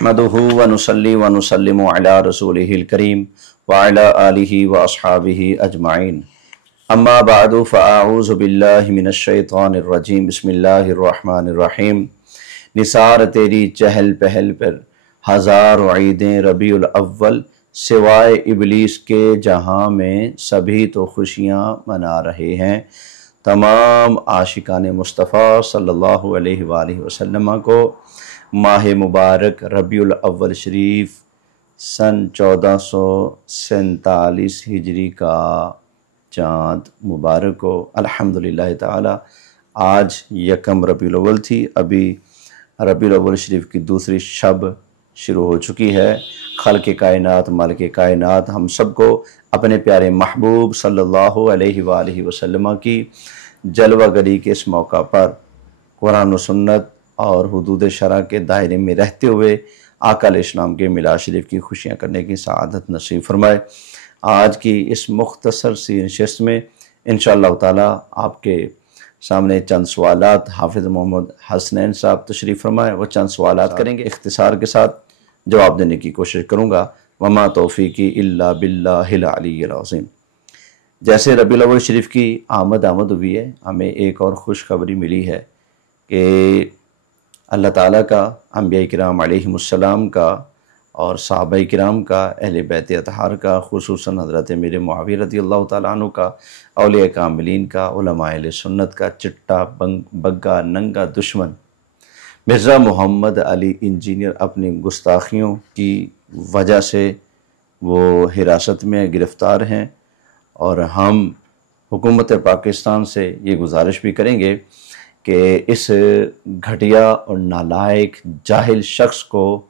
नहमदुहु व नुसल्ली व नुसल्लिमु अला रसूलिहिल करीम व अला आलिहि व अस्हाबिहि अजमाइन। अम्मा बअदु फ़अऊज़ु बिल्लाहि मिनश शैतानिर रजीम। बिस्मिल्लाहिर रहमानिर रहीम। निसार तेरी चहल पहल पर हज़ारों ईदें रबीउल अव्वल, सिवाय इबलीस के जहां में सभी तो खुशियां मना रहे हैं। तमाम आशिकान मुस्तफ़ा सल्लल्लाहु अलैहि वसल्लम को माह मुबारक रबीउल अव्वल शरीफ सन 1447 हिजरी का चाँद मुबारक हो। अल्हम्दुलिल्लाह ताला आज यकम रबीउल अव्वल थी। अभी रबीउल अव्वल शरीफ की दूसरी शब शुरू हो चुकी है। खल्क़ कायनात, मालिक कायनात हम सबको अपने प्यारे महबूब सल्लल्लाहु अलैहि वसल्लम की जलवा गरी के इस मौका पर कुरान व सुन्नत और हुदूद शरा के दायरे में रहते हुए आका अलैहिस्सलाम के मिलाद शरीफ की खुशियाँ करने की सआदत नसीब फरमाए। आज की इस मुख्तसर सी नशिस्त में इंशाअल्लाह ताला आपके सामने चंद सवालात हाफिज़ मोहम्मद हसनैन साहब तशरीफ़ फरमाए। वो चंद सवालात करेंगे, इख्तिसार के साथ जवाब देने की कोशिश करूँगा। वमा तौफ़ीक़ी इल्ला बिल्लाहिल अलिय्यिल अज़ीम। जैसे रबीउल अव्वल शरीफ की आमद हुई है, हमें एक और खुशखबरी मिली है कि अल्लाह ताला का, अंबिया किराम अलैहिमुस्सलाम का और सहाबाए किराम का, अहले बैत अतहार का, खुसूसन हज़रत मीर मुआविया रज़ियल्लाहु ताला अन्हु का, औलिया कामिलीन का, उलमा अहले सुन्नत का चिट्टा बग्गा नंगा दुश्मन मिर्ज़ा मोहम्मद अली इंजीनियर अपनी गुस्ताखियों की वजह से वो हिरासत में गिरफ़्तार हैं। और हम हुकूमत पाकिस्तान से ये गुजारिश भी करेंगे कि इस घटिया और नालायक जाहिल शख्स को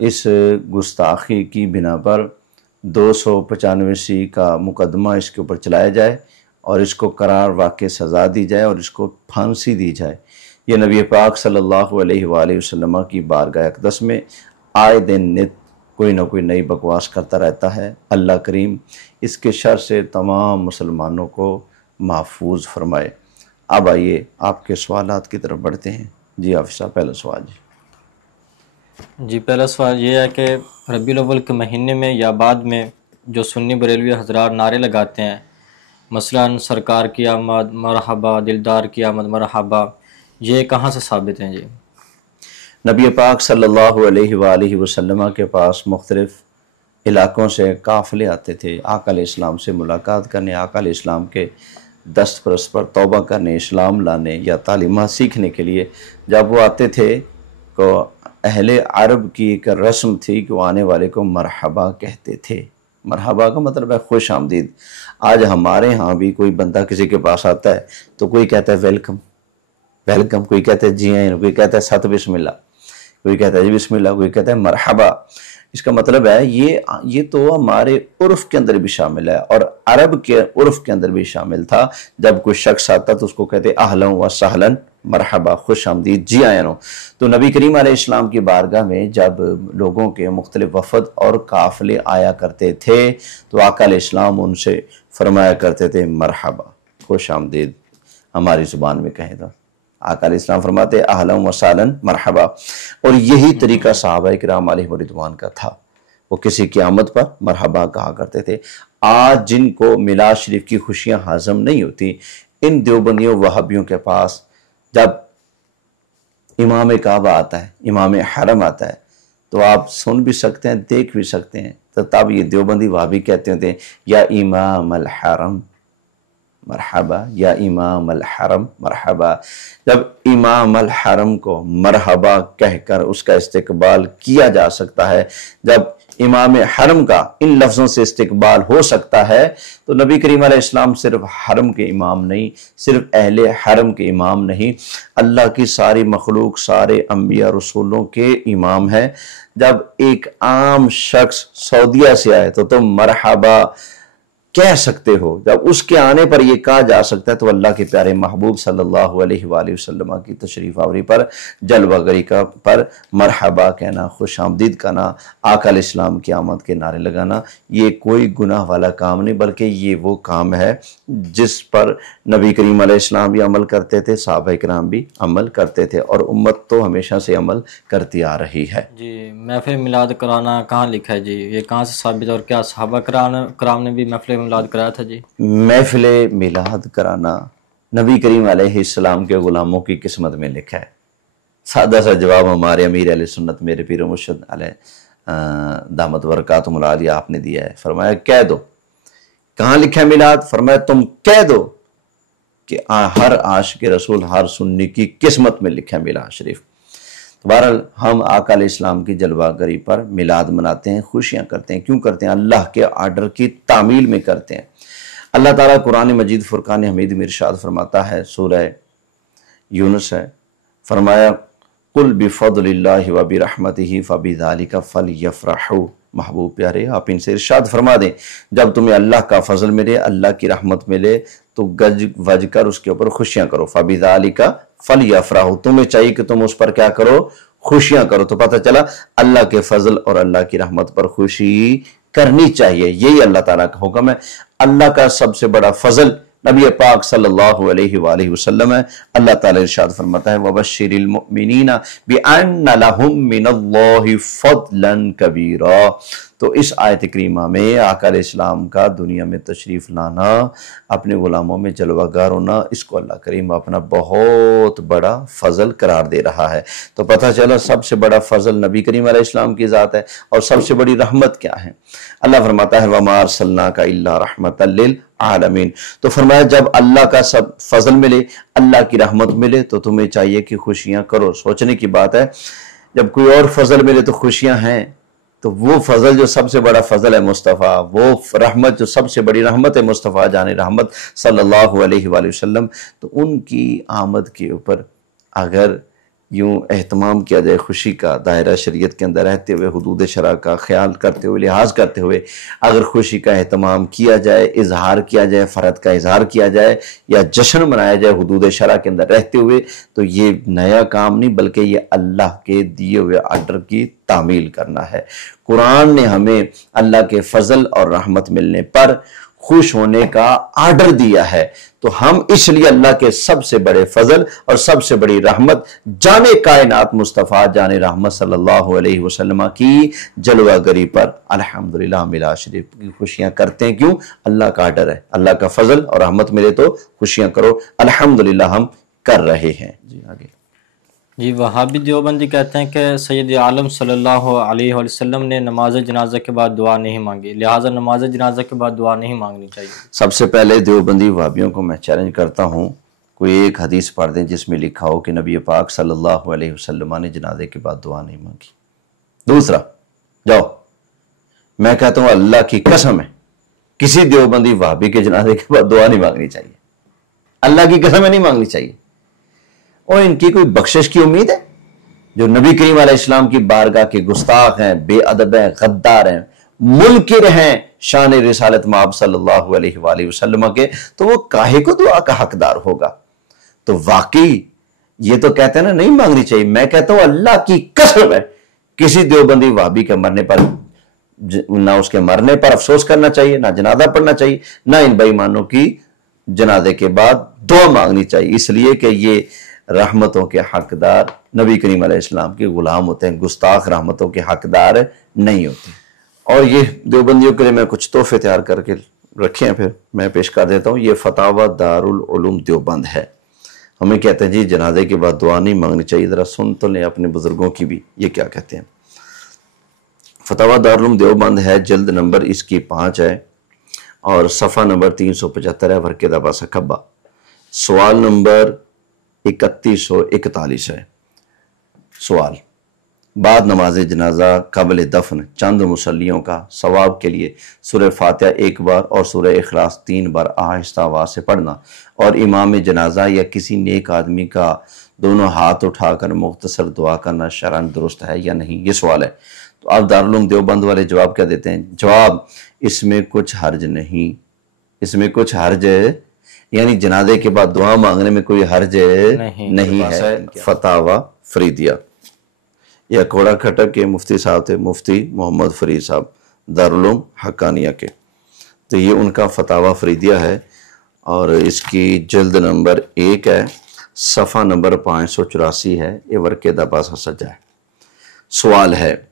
इस गुस्ताखी की बिना पर 295C का मुकदमा इसके ऊपर चलाया जाए और इसको करार वाक़ई सज़ा दी जाए और इसको फांसी दी जाए। ये नबी पाक सल्लल्लाहु अलैहि वसल्लम की बारगाह अक़दस में आए दिन नित कोई ना कोई नई बकवास करता रहता है। अल्लाह करीम इसके शर से तमाम मुसलमानों को महफूज फरमाए। अब आइए आपके सवालात की तरफ बढ़ते हैं। जी हाफ़िज़ साहब, पहला सवाल। जी, पहला सवाल ये है कि रबीउल अव्वल के महीने में या बाद में जो सुन्नी बरेलवी हज़रात नारे लगाते हैं, मसलन सरकार की आमद मरहबा, दिलदार की आमद मरहबा, ये कहाँ से साबित हैं? जी, नबी पाक सल्लल्लाहु अलैहि वसल्लम के पास मुख्तलिफ़ इलाक़ों से काफ़िले आते थे आका अलैहिस्सलाम से मुलाकात करने, आका अलैहिस्सलाम के दस्तरस पर तौबा करने, इस्लाम लाने या तालीमात सीखने के लिए। जब वो आते थे तो अहले अरब की एक रस्म थी कि वो आने वाले को मरहबा कहते थे। मरहबा का मतलब है खुश आमदीद। आज हमारे यहाँ भी कोई बंदा किसी के पास आता है तो कोई कहता है वेलकम वेलकम, कोई कहता है जी आए, कोई कहता है सत बिस्मिल्लाह, कोई कहता है जी बिस्मिल्लाह, कोई कहता है मरहबा। इसका मतलब है ये तो हमारे उर्फ के अंदर भी शामिल है और अरब के उर्फ के अंदर भी शामिल था। जब कोई शख्स आता तो उसको कहते अहलन व सहलन मरहबा, खुश आमदीद, जी आयनो। तो नबी करीम अलैहिस्सलाम की बारगाह में जब लोगों के मुख्तलिफ वफद और काफ़िले आया करते थे तो आका अलैहिस्सलाम उनसे फरमाया करते थे मरहबा, खुश आमदीद। हमारी ज़ुबान में कहें तो आका अलैहिस्सलाम फरमाते अहलन व सहलन मरहबा। और यही तरीका सहाबाए किराम अलैहिम रिदवान का था। वो किसी की आमद पर मरहबा कहा करते थे। आज जिनको मिलाद शरीफ की खुशियाँ हाज़म नहीं होती, इन देवबंदियों वहाबियों के पास जब इमाम काबा आता है, इमाम हरम आता है, तो आप सुन भी सकते हैं, देख भी सकते हैं। तो तब ये देवबंदी वहाबी कहते होते हैं या इमाम अल हरम मरहबा, या इमाम अल हरम मरहबा। जब इमाम अल हरम को मरहबा कहकर उसका इस्तिकबाल किया जा सकता है, जब इमाम हरम का इन लफ्ज़ों से इस्तिकबाल हो सकता है, तो नबी करीम अलैहिस्सलाम सिर्फ हरम के इमाम नहीं, सिर्फ अहले हरम के इमाम नहीं, अल्लाह की सारी मखलूक, सारे अंबिया रसूलों के इमाम है। जब एक आम शख्स सऊदीया से आए तो तुम मरहबा کہہ سکتے ہو، جب اس کے آنے پر یہ کہا جا سکتا ہے، تو اللہ کے پیارے محبوب صلی اللہ علیہ وآلہ وسلم کی تشریف آوری پر، جلوہ گری کا پر مرحبا کہنا، خوش آمدید کہنا، آقا علیہ السلام کی آمد کے نعرے لگانا، یہ کوئی گناہ والا کام نہیں، بلکہ یہ وہ کام ہے جس پر نبی کریم علیہ السلام بھی عمل کرتے تھے، صحابہ کرام بھی عمل کرتے تھے، اور امت تو ہمیشہ سے عمل کرتی آ رہی ہے۔ جی محفل میلاد کرانا کہاں لکھا ہے جی؟ یہ کہاں سے ثابت ہے؟ اور کیا صحابہ کرام نے بھی محفل میلاد کرایا تھا جی؟ محفل میلاد کرانا نبی کریم علیہ السلام کے غلاموں کی قسمت میں لکھا ہے۔ سادہ سا جواب ہمارے امیر اہل سنت میرے پیر و مرشد علیہ دامت برکاتہم العالیہ آپ نے دیا ہے۔ فرمایا کہہ دو کہاں لکھا ہے میلاد؟ فرمایا تم کہہ دو کہ ہر عاشق رسول، ہر سنی کی قسمت میں لکھا ہے میلاد شریف۔ بہرحال ہم آقا علیہ السلام کی جلوہ گری پر میلاد مناتے ہیں، خوشیاں کرتے ہیں۔ کیوں کرتے ہیں؟ اللہ کے آرڈر کی تعمیل میں کرتے ہیں۔ اللہ تعالیٰ قرآن مجید فرقان حمید میں ارشاد فرماتا ہے، سورہ یونس ہے، فرمایا قُلْ بِفَضْلِ اللَّهِ وَبِرَحْمَتِهِ فَبِذَلِكَ فَلْيَفْرَحُوا۔ محبوب پیارے آپ ان سے ارشاد فرما دیں، جب تمہیں اللہ کا فضل ملے، اللہ کی رحمت ملے، تو گج وج کر اس کے اوپر خوشیاں کرو۔ فَبِذَلِكَ فَلْيَفْرَحُوا، تمہیں چاہیے کہ تم اس پر کیا کرو؟ خوشیاں کرو۔ تو پتہ چلا اللہ کے فضل اور اللہ کی رحمت پر خوشی کرنی چاہیے، یہی اللہ تعالیٰ کا حکم ہے۔ اللہ کا سب سے بڑا فضل نبی پاک صلی اللہ علیہ وآلہ وسلم ہے۔ اللہ تعالیٰ ارشاد فرماتا ہے وَبَشِّرِ الْمُؤْمِنِينَ بِأَنَّ لَهُم مِّنَ اللَّهِ فَضْلًا كَبِيرًا۔ تو اس آیت کریمہ میں آقا علیہ السلام کا دنیا میں تشریف لانا، اپنے غلاموں میں جلوہ گار ہونا، اس کو اللہ کریم اپنا بہت بڑا فضل قرار دے رہا ہے۔ تو پتہ چلا سب سے بڑا فضل نبی کریم علیہ السلام کی ذات ہے، اور سب سے بڑی رحمت کیا ہے؟ اللہ فرماتا ہے وَمَا أَرْسَلْنَاكَ إِلَّا رَحْمَةً لِلْعَالَمِينَ۔ تو فرمایا جب اللہ کا سب فضل ملے، اللہ کی رحمت ملے، تو تمہیں چاہیے کہ خوشیاں کرو۔ سوچنے کی بات ہے، جب کوئی اور فضل ملے تو خوشیاں ہیں، تو وہ فضل جو سب سے بڑا فضل ہے مصطفیٰ، وہ رحمت جو سب سے بڑی رحمت ہے مصطفیٰ جان رحمت صلی اللہ علیہ وآلہ وسلم، تو ان کی آمد کے اوپر اگر یوں اہتمام کیا جائے، خوشی کا دائرہ شریعت کے اندر رہتے ہوئے، حدود شرع کا خیال کرتے ہوئے، لحاظ کرتے ہوئے اگر خوشی کا اہتمام کیا جائے، اظہار کیا جائے، فرحت کا اظہار کیا جائے، یا جشن منایا جائے حدود شرع کے اندر رہتے ہوئے، تو یہ نیا کام نہیں، بلکہ یہ اللہ کے دیے ہوئے آرڈر کی تعمیل کرنا ہے۔ قرآن نے ہمیں اللہ کے فضل اور رحمت ملنے پر خوش ہونے کا آرڈر دیا ہے، تو ہم اس لیے اللہ کے سب سے بڑے فضل اور سب سے بڑی رحمت جان کائنات مصطفیٰ جان رحمت صلی اللہ علیہ وسلم کی جلوہ گری پر الحمدللہ میلاد شریف کی خوشیاں کرتے ہیں۔ کیوں؟ اللہ کا آرڈر ہے، اللہ کا فضل اور رحمت ملے تو خوشیاں کرو، الحمدللہ ہم کر رہے ہیں۔ جی آگے جی وہابی دیوبندی کہتے ہیں کہ سید عالم صلی اللہ علیہ وسلم نے نماز جنازہ کے بعد دعا نہیں مانگی، لہٰذا نماز جنازہ کے بعد دعا نہیں مانگنی چاہیے۔ سب سے پہلے دیوبندی وہابیوں کو میں چیلنج کرتا ہوں، کوئی ایک حدیث پڑھ دیں جس میں لکھا ہو کہ نبی پاک صلی اللہ علیہ وسلم نے جنازے کے بعد دعا نہیں مانگی۔ دوسرا، جاؤ، میں کہتا ہوں اللہ کی قسم ہے کسی دیوبندی وہابی کے جنازے کے بعد دعا نہیں مانگنی چاہیے، اللہ کی قسم ہے نہیں مانگنی چاہیے۔ اور ان کی کوئی بخشش کی امید ہے؟ جو نبی کریم علیہ السلام کی بارگاہ کے گستاخ ہیں، بے ادب ہیں، غدار ہیں، منکر ہیں شان رسالت مآب صلی اللہ علیہ وآلہ وسلم کے، تو وہ کاہے کو دعا کا حقدار ہوگا؟ تو واقعی یہ تو کہتے ہیں نا نہیں مانگنی چاہیے، میں کہتا ہوں اللہ کی قسم ہے کسی دیوبندی وہابی کے مرنے پر نہ اس کے مرنے پر افسوس کرنا چاہیے، نہ جنازہ پڑھنا چاہیے، نہ ان بے ایمانوں کی جنازے کے بعد دعا مانگنی چاہیے، اس لیے کہ یہ رحمتوں کے حقدار نبی کریم علیہ السلام کے غلام ہوتے ہیں، گستاخ رحمتوں کے حقدار نہیں ہوتے۔ اور یہ دیوبندیوں کے لیے میں کچھ تحفے تیار کر کے رکھے ہیں، پھر میں پیش کر دیتا ہوں۔ یہ فتاوی دارالعلوم دیوبند ہے۔ ہمیں کہتے ہیں جی جنازے کے بعد دعا نہیں مانگنی چاہیے، ذرا سن تو لیں اپنے بزرگوں کی بھی، یہ کیا کہتے ہیں۔ فتاوی دارالعلوم دیوبند ہے، جلد نمبر اس کی 5 ہے اور صفحہ نمبر 375 ہے، ورقے دا باسا کھبا، سوال نمبر 3141 ہے۔ سوال: بعد نماز جنازہ قبل دفن چند مصلیوں کا ثواب کے لیے سورہ فاتحہ 1 بار اور سورہ اخلاص 3 بار آہستہ آواز سے پڑھنا اور امام جنازہ یا کسی نیک آدمی کا دونوں ہاتھ اٹھا کر مختصر دعا کرنا شرعاً درست ہے یا نہیں؟ یہ سوال ہے۔ تو آپ دارالعلوم دیوبند والے جواب کیا دیتے ہیں؟ جواب: اس میں کچھ حرج نہیں، इसमें कुछ हर्ज है, यानी जनाजे के बाद दुआ मांगने में कोई हर्ज नहीं है। फतावा फरीदिया, यह कोड़ा खटक के मुफ्ती साहब थे, मुफ्ती मोहम्मद फरीद साहब, दारुल उलूम हक्कानिया के। तो ये उनका फतावा फरीदिया है और इसकी जल्द नंबर 1 है, सफ़ा नंबर 584 है। ये वर्के दबासा सजा है। सवाल है,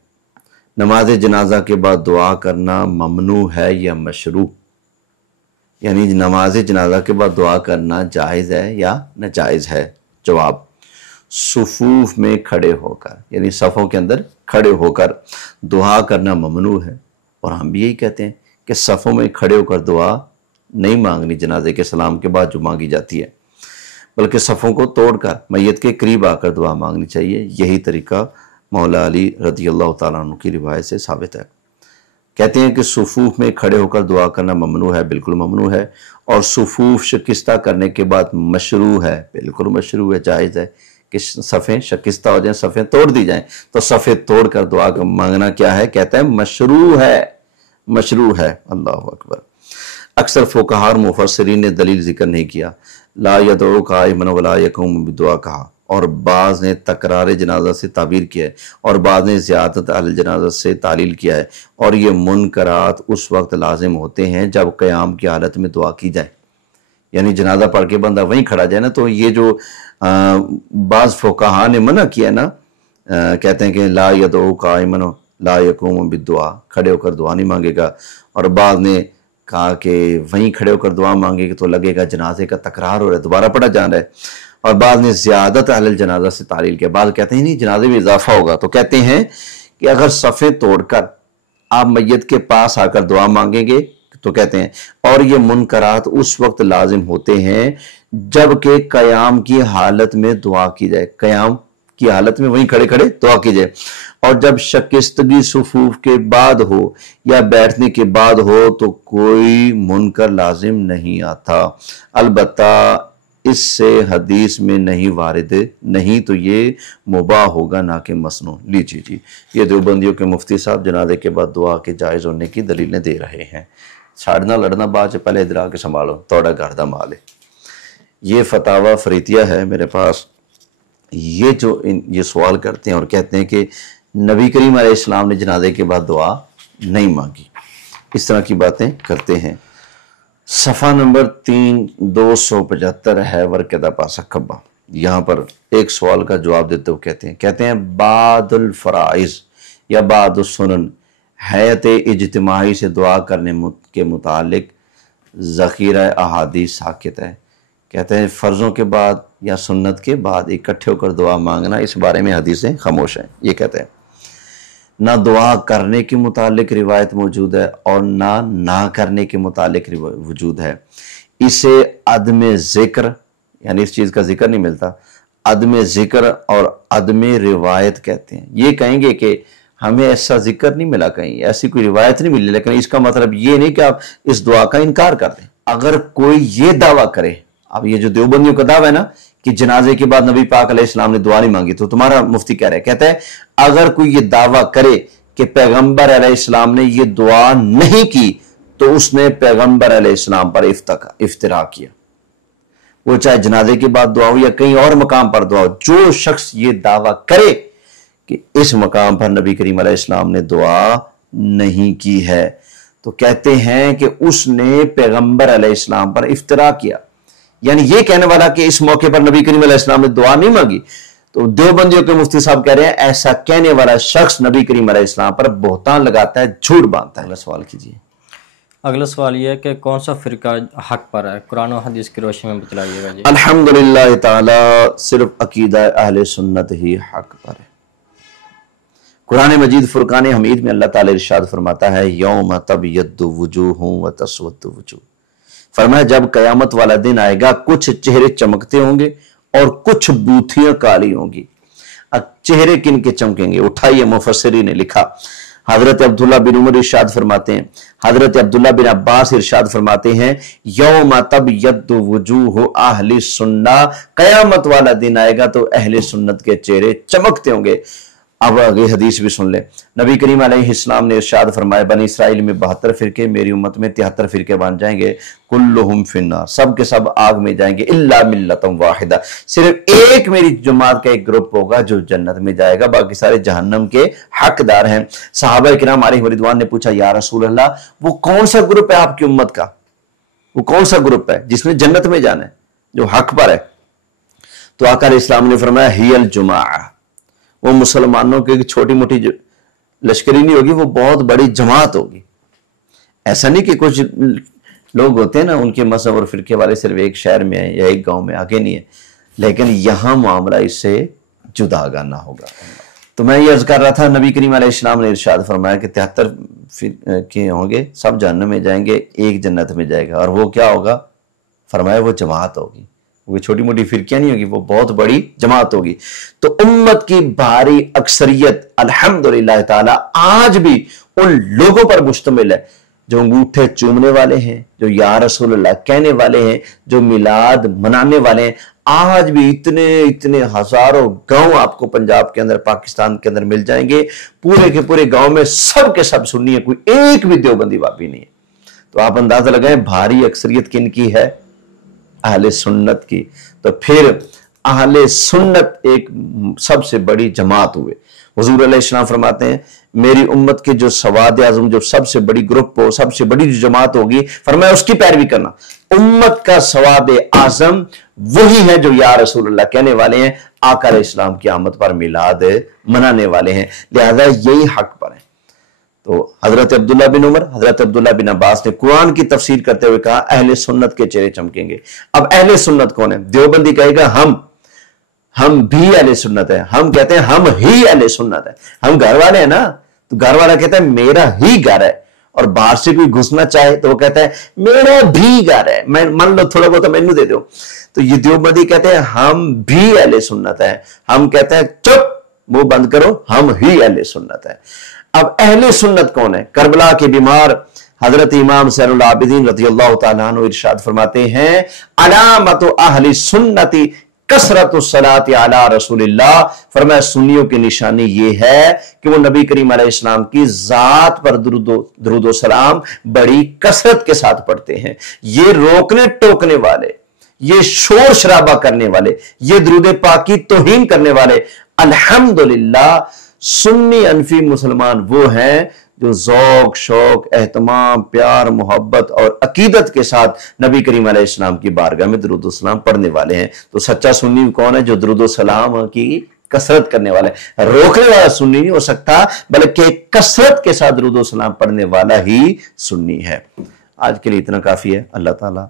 नमाज जनाजा के बाद दुआ करना ममनू है या मशरू? यानी नमाज जनाजा के बाद दुआ करना जायज़ है या नाजायज़ है? जवाब, सुफूफ में खड़े होकर, यानी सफ़ों के अंदर खड़े होकर दुआ करना ममनू है। और हम भी यही कहते हैं कि सफ़ों में खड़े होकर दुआ नहीं मांगनी जनाजे के सलाम के बाद जो मांगी जाती है, बल्कि सफ़ों को तोड़कर मैयत के करीब आकर दुआ मांगनी चाहिए। यही तरीका मौला अली रज़ी अल्लाह तआला अन्हु की रिवायत से साबित है। कहते हैं कि सुफूफ में खड़े होकर दुआ करना ममनू है, बिल्कुल ममनू है। और सुफूफ शिकस्ता करने के बाद मशरू है, बिल्कुल मशरू है, जायज़ है कि सफ़ें शिकस्ता हो जाएं, सफ़ें तोड़ दी जाएं, तो सफ़ें तोड़ कर दुआ मांगना क्या है? कहते हैं मशरू है, मशरू है। अल्लाह अकबर। अक्सर फ़ुक़हा और मुफ़स्सिरीन ने दलील ज़िक्र नहीं किया, ला यदउ क़ाइमन वला यक़ूमु बिदुआ कहा, और बाज़ ने तकरार जनाजा से ताबीर किया है, और बाज़ ने ज़ियादत अहल जनाजा से तालील किया है। और ये मुनकरात उस वक्त लाजिम होते हैं जब क़याम की हालत में दुआ की जाए, यानी जनाजा पढ़ के बंदा वहीं खड़ा जाए ना। तो ये जो बाज़ फ़ुक़हा ने मना किया ना, कहते हैं कि ला यदउ क़ाइमन ला यक़ूमु बिदुआ, खड़े होकर दुआ नहीं मांगेगा। और बाज़ ने कहा कि वहीं खड़े होकर दुआ मांगेगा तो लगेगा जनाजे का तकरार हो रहा है, दोबारा पढ़ा जा रहा है। और बाद ने ज़ियादत अहल जनाजा से तालील किया। बाद कहते हैं नहीं, जनाजे में इजाफा होगा। तो कहते हैं कि अगर सफ़े तोड़कर आप मैयत के पास आकर दुआ मांगेंगे तो कहते हैं, और ये मुनकरात उस वक्त लाजिम होते हैं जबकि क़याम की हालत में दुआ की जाए, क़याम की हालत में वहीं खड़े खड़े दुआ की जाए। और जब शिकस्तगी सुफूफ के बाद हो या बैठने के बाद हो तो कोई मुनकर लाजिम नहीं आता। अलबत्ता इससे हदीस में नहीं वारिद नहीं, तो ये मुबाह होगा ना कि मसनू। लीजिए जी, ये देवबंदियों के मुफ्ती साहब जनाजे के बाद दुआ के जायज़ होने की दलीलें दे रहे हैं। छाड़ना लड़ना बाद से पहले इधर आके संभालो, तोड़ा घर दा माल है। ये फतावा फरीदिया है मेरे पास। ये जो ये सवाल करते हैं और कहते हैं कि नबी करीम अलैहिस्सलाम ने जनाजे के बाद दुआ नहीं मांगी, इस तरह की बातें करते हैं। सफ़ा नंबर 275 है वर्के दा पासा खब्बा। यहाँ पर एक सवाल का जवाब देते हुए कहते हैं बादुल फराइज़ या बादुल सुनन हैत इज्तिमाई से दुआ करने के मुतालिक ज़ख़ीरा अहादीस साकित है। कहते हैं फ़र्ज़ों के बाद या सुन्नत के बाद इकट्ठे होकर दुआ मांगना, इस बारे में हदीसें खामोश हैं। ये कहते हैं ना दुआ करने के मुतालिक रिवायत मौजूद है और ना करने के मुतालिक वजूद है। इसे अदम ज़िक्र, यानी इस चीज़ का जिक्र नहीं मिलता, अदम ज़िक्र और अदम रिवायत कहते हैं। ये कहेंगे कि हमें ऐसा जिक्र नहीं मिला, कहीं ऐसी कोई रिवायत नहीं मिली, लेकिन इसका मतलब ये नहीं कि आप इस दुआ का इनकार कर दें। अगर कोई ये दावा करे, अब ये जो देवबंदियों का दावा है ना कि जनाजे के बाद नबी पाक अलैहिस्सलाम ने दुआ नहीं मांगी, तो तुम्हारा मुफ्ती कह रहा है, कहता है अगर कोई ये दावा करे कि पैगंबर अलैहिस्सलाम ने ये दुआ नहीं की तो उसने पैगंबर अलैहिस्सलाम पर इफ्तिरा किया। वो चाहे जनाजे के बाद दुआ हो या कहीं और मकाम पर दुआ हो, जो शख्स ये दावा करे कि इस मकाम पर नबी करीम अलैहिस्सलाम ने दुआ नहीं की है, तो कहते हैं कि उसने पैगंबर अलैहिस्सलाम पर इफ्तिरा किया। यानी ये कहने वाला कि इस मौके पर नबी करीम अलैहिस्सलाम ने दुआ नहीं मांगी, तो देवबंदियों के मुफ्ती साहब कह रहे हैं ऐसा कहने वाला शख्स नबी करीम अलैहिस्सलाम पर बहतान लगाता है, झूठ बांधता है। अगला सवाल कीजिए। अगला सवाल यह है कि कौन सा फ़िरका हक पर है, कुरान और हदीस की रोशनी में बतलाइएगा जी। अल्हम्दुलिल्लाह ताला सिर्फ अकीदा अहले सुन्नत ही हक पर है। कुरान मजीद फुरकान हमीद में अल्लाह ताला इरशाद फरमाता है, यौम तबयद्दु वुजूहुम व तस्वद्दु वुजूह, फरमाया जब कयामत वाला दिन आएगा कुछ चेहरे चमकते होंगे और कुछ बूथियां काली होंगी। अब चेहरे किन के चमकेंगे? उठाइए, मुफस्सिरी ने लिखा, हजरत अब्दुल्ला बिन उमर इरशाद फरमाते हैं, हजरत अब्दुल्ला बिन अब्बास इरशाद फरमाते हैं, यौम तबयद्दु वुजूह अहली सुन्ना, कयामत वाला दिन आएगा तो अहले सुन्नत के चेहरे चमकते होंगे। اب آگے حدیث بھی سن لیں۔ نبی کریم علیہ السلام نے ارشاد فرمایا بنی اسرائیل میں 72 فرقے، میری امت میں 73 فرقے بن جائیں گے، کلہم فی النار، سب کے سب آگ میں جائیں گے، الا ملۃ واحدہ، صرف ایک میری جماعت کا ایک گروپ ہوگا جو جنت میں جائے گا، باقی سارے جہنم کے حقدار ہیں۔ صحابہ کرام علیہ رضوان نے پوچھا یا رسول اللہ وہ کون سا گروپ ہے آپ کی امت کا، وہ کون سا گروپ ہے جس نے جنت میں جانا ہے، جو حق پر ہے؟ تو آقا علیہ السلام نے فرمایا ہی الجماعہ، وہ مسلمانوں کی چھوٹی موٹی لشکری نہیں ہوگی، وہ بہت بڑی جماعت ہوگی۔ ایسا نہیں کہ کچھ لوگ ہوتے ہیں نا ان کے مذہب اور فرقے والے صرف ایک شہر میں ہیں یا ایک گاؤں میں، آگے نہیں ہے، لیکن یہاں معاملہ اس سے جدا گانا ہوگا۔ تو میں یہ عرض کر رہا تھا نبی کریم علیہ السلام نے ارشاد فرمایا کہ 73 فرقے ہوں گے، سب جہنم میں جائیں گے، ایک جنت میں جائے گا، اور وہ کیا ہوگا؟ فرمایا وہ جماعت ہوگی، وہ چھوٹی موٹی فرقیاں نہیں ہوگی، وہ بہت بڑی جماعت ہوگی۔ تو امت کی بھاری اکثریت الحمدللہ تعالی آج بھی ان لوگوں پر مشتمل ہے جو انگوٹھے چومنے والے ہیں، جو یا رسول اللہ کہنے والے ہیں، جو میلاد منانے والے ہیں۔ آج بھی اتنے ہزاروں گاؤں آپ کو پنجاب کے اندر، پاکستان کے اندر مل جائیں گے، پورے کے پورے گاؤں میں سب کے سب سنی ہے، کوئی ایک بھی دیوبندی بابی نہیں ہے۔ تو آپ اندازہ لگائیں بھاری اکثریت کن کی ہے؟ اہل سنت کی۔ تو پھر اہل سنت ایک سب سے بڑی جماعت ہوئے۔ حضور علیہ السلام فرماتے ہیں میری امت کے جو سواد اعظم، جو سب سے بڑی گروپ ہو، سب سے بڑی جو جماعت ہوگی، فرمایا اس کی پیروی کرنا۔ امت کا سواد اعظم وہی ہے جو یا رسول اللہ کہنے والے ہیں، آقا علیہ السلام کی آمد پر میلاد منانے والے ہیں، لہذا یہی حق پر ہے۔ تو حضرت عبداللہ بن عمر، حضرت عبداللہ بن عباس نے قرآن کی تفسیر کرتے ہوئے کہا اہل سنت کے چہرے چمکیں گے۔ اب اہل سنت کون ہے؟ دیوبندی کہے گا ہم بھی اہل سنت ہیں، ہم کہتے ہیں ہم ہی اہل سنت ہیں، ہم گھر والے ہیں نا، تو گھر والا کہتا ہے میرا ہی گھر ہے، اور باہر سے کوئی گھسنا چاہے تو وہ کہتا ہے میرا بھی گھر ہے، میں مان لو تھوڑا بہت مینو دے دو۔ تو یہ دیوبندی کہتے ہیں ہم بھی اہل سنت ہیں، ہم کہتے ہیں چپ منہ بند کرو، ہم ہی اہل سنت ہیں۔ اب اہل سنت کون ہے؟ کربلا کے بیمار حضرت امام زین العابدین رضی اللہ تعالیٰ عنہ ارشاد فرماتے ہیں علامت اہل سنتی کثرت الصلاۃ علی رسول اللہ، فرمایا سنیوں کی نشانی یہ ہے کہ وہ نبی کریم علیہ السلام کی ذات پر درود و سلام بڑی کثرت کے ساتھ پڑھتے ہیں۔ یہ روکنے ٹوکنے والے، یہ شور شرابہ کرنے والے، یہ درود پاک کی توہین کرنے والے الحمدللہ سنی انفی مسلمان وہ ہیں جو ذوق شوق اہتمام پیار محبت اور عقیدت کے ساتھ نبی کریم علیہ السلام کی بارگاہ میں درود و سلام پڑھنے والے ہیں۔ تو سچا سنی کون ہے؟ جو درود و سلام کی کثرت کرنے والا ہے۔ روکنے والا سنی نہیں ہو سکتا، بلکہ کثرت کے ساتھ درود و سلام پڑھنے والا ہی سنی ہے۔ آج کے لیے اتنا کافی ہے۔ اللہ تعالیٰ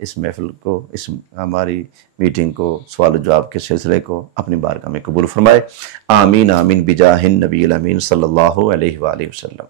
اس محفل کو، اس ہماری میٹنگ کو، سوال و جواب کے سلسلے کو اپنی بارگاہ میں قبول فرمائے۔ آمین آمین بجاہ النبی الامین صلی اللہ علیہ وآلہ وسلم۔